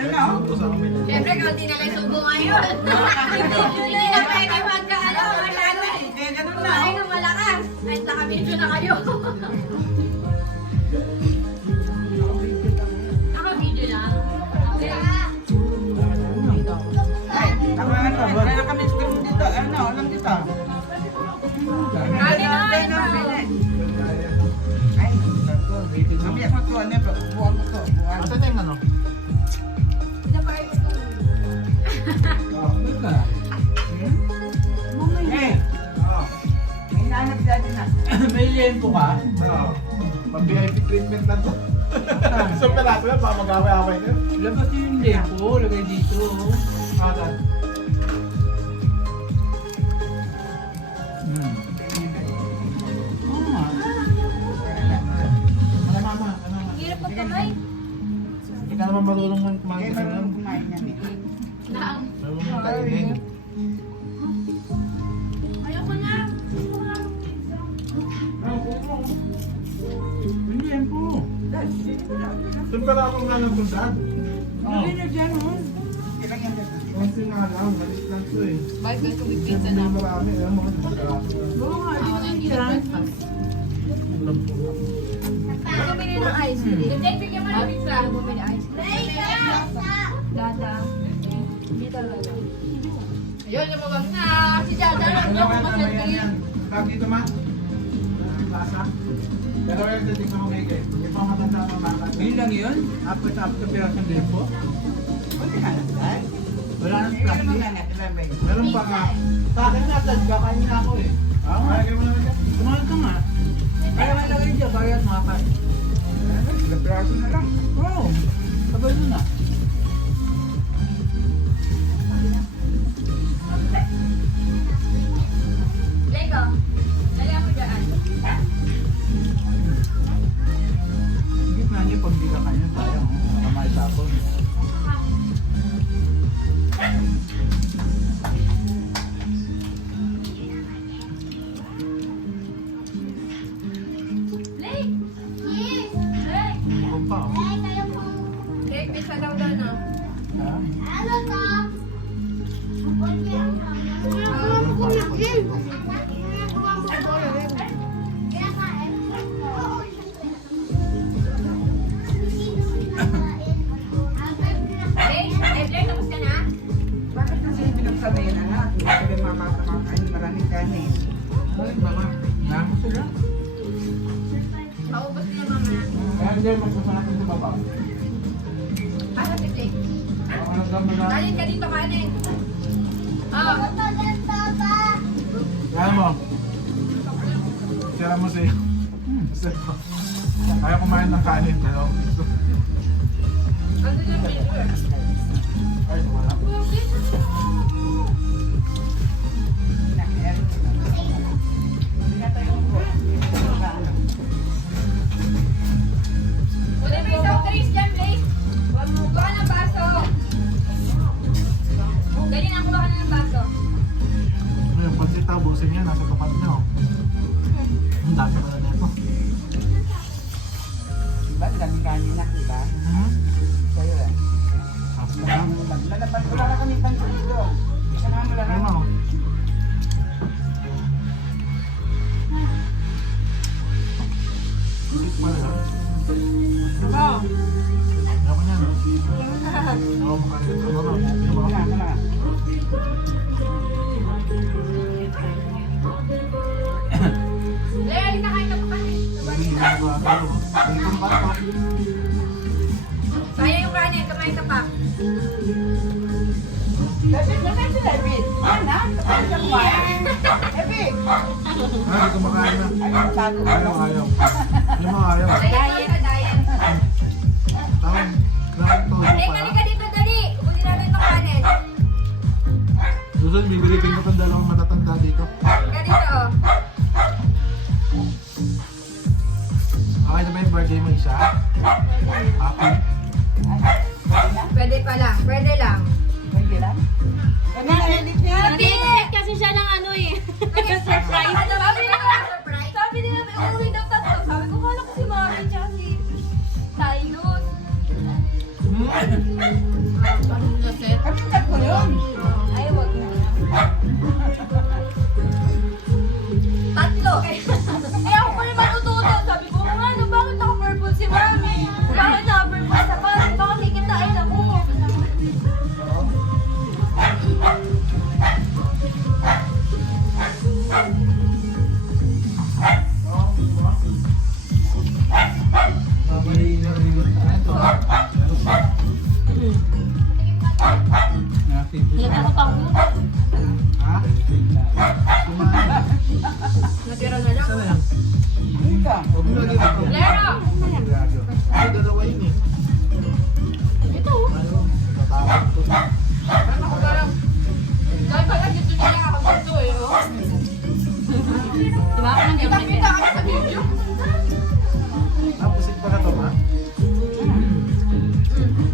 Ano na, oh? Siyempre, kaunti na lang subo ngayon. Hindi na pwede magkaano, malalo eh. Eh, ganun na, Kumain oh. ng malakas. Kahit naka-video na kayo. Naka-video lang. Ay, kaya kami screen dito. Ano, alam dito. Kami na, Ay, kami ako to, ano, buwan ko to. Buwan. Ate na yung ano? Eh, may nahanap dyan na. May liempo ka? Pag-VIP treatment na to. So, peraso yan, baka mag-away-away na. Labas yung liempo, lagay dito. Adan. Oo nga. Mama. Hirap pag kamay. Hindi ka naman marunong ng kumain Eh, kasi marunong yan. kumain yan eh. Naang. Marunong ng kainin. Ayoko na. Yung liempo. Doon pala akong nanong dad. Lagay na dyan, oh. Ilang yan dito? Kasi nga lang, malis lang to eh. Bakit gusto mo Hindi na marami, alam mo kasi peraso. Oo nga, di ba yan? Bumili ng ice cream. Hindi, bigyan mo ng pizza. Bumili ice cream. Dada. Hindi talaga. Ayun, lumabang na. Si Dada, Ano ano ko naman masyad naman yan? Tag dito ma? Lasa? Pero yung titig na mamigay. Yung pang matanda pa bata. Yun lang yun? Apat na pirasong liempo? Wala na dahil. Wala nang Hindi ka naman plastic. nanap, ilan ba yun? Meron pa nga. Sa akin nga, dad, kakain na ako eh. Kaya mo naman yan. Kumain ka nga. Kaya nga lagay dyan, para yan makakain. Ilang piraso na lang. Oo, sabay mo na. Lego. Lagyan mo dyan. Hindi na niya pag di ka kanya, sayang. Nakamay tapon. Lake. Lake. Meron pa, oh. Lake, pizza daw doon, no? Ah, Lake, tapos ka na? Bakit kasi pinagsabayan na nga? Sabi mama sa makain, maraming kanin. Ay, baka. Yan mo sila. Maubos na mamaya. Kaya hindi magsasalapin sa baba. Para si Lake. Ano gamba na? Kanin ka dito, kanin. Oh. Kaya mo. Kaya mo sa'yo. Kaya kumain ng kanin. Pero Ano yung pizza? ay, wala. Wala may soft drinks dyan, Lake. Kuha ka ng baso. Dali na, kuha ka na ng baso. Yung pansit tabusin niya, nasa tapat niya. Oh. Ang dami pala na ito. Diba? Daming kanin na, diba? Sa'yo eh. Lalaban, wala na kami pansin dito. Isa naman wala na. Ano? Ulit pala yan. Diba? Ako niyan. Ako makalit. Ano Wala, wala. Lake, halika kain na po kanin. Sayang yung kanin, kumain ka pa. David, naman si David. Yan ha? Kapag siya kumain. David! Hindi ko makain na. Ayaw, tago ka Ayaw, lang. ayaw. Hindi mo ayaw. Diet ka, diet. Tawag. Grabe to. Lake, halika dito, dali. Ubusin natin itong kanin. Susan, bibiripin ko itong dalawang matatanda dito. Halika dito, oh. Okay na ba yung birthday mo isa? Happy. Pwede pa lang, pwede lang. Pwede lang? Ano na edit niya? Hindi, kasi siya ng ano eh. Surprise. Sabi nila, surprise. Sabi nila, may umuwi daw tatlo. Sabi ko, kala ko si Mami tsaka si Tylon. Natira na lang. Isa na yan. Dito. Huwag mo lagi ako. Lero! Ay, dalawa yun eh. Ito. Ano? Tatawag ko. Ano ko parang... Dahil pala dito niya nakakabunto eh. Oh. Diba? Ako nang Kita-kita kami sa video. Pusit pa na to, ma?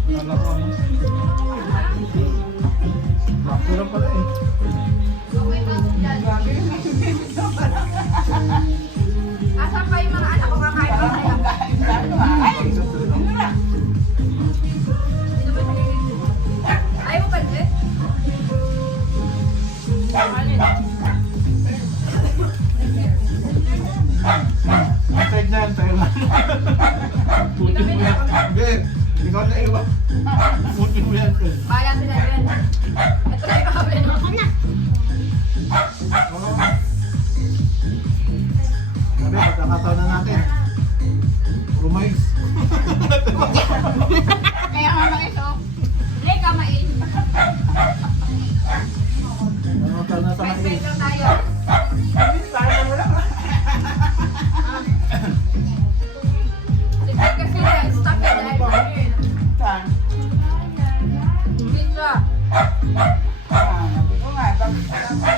Kala ko ano? Bakto lang pala eh. Grabe yung dito pala. Asan pa yung mga anak ko kakain pa sa'yo? Kain na ano ah. Ay! Ano na? Dito ba sa ayaw mo pansit? Side na yan, tayo lang. Putin mo yan. Hindi, ikaw na iwan. Putin mo yan. Bahala sila yan. Ito na yung kakabili no? Sabi, pagkakataon na natin. Puro mais. Kaya nga lang ito. Hindi, kamain. Pagkakataon na sa mais. Best lang tayo. Parang wala ka. Sige kasi yan, stop it dahil. Saan? Pizza. Ah, sabi ko nga, bakit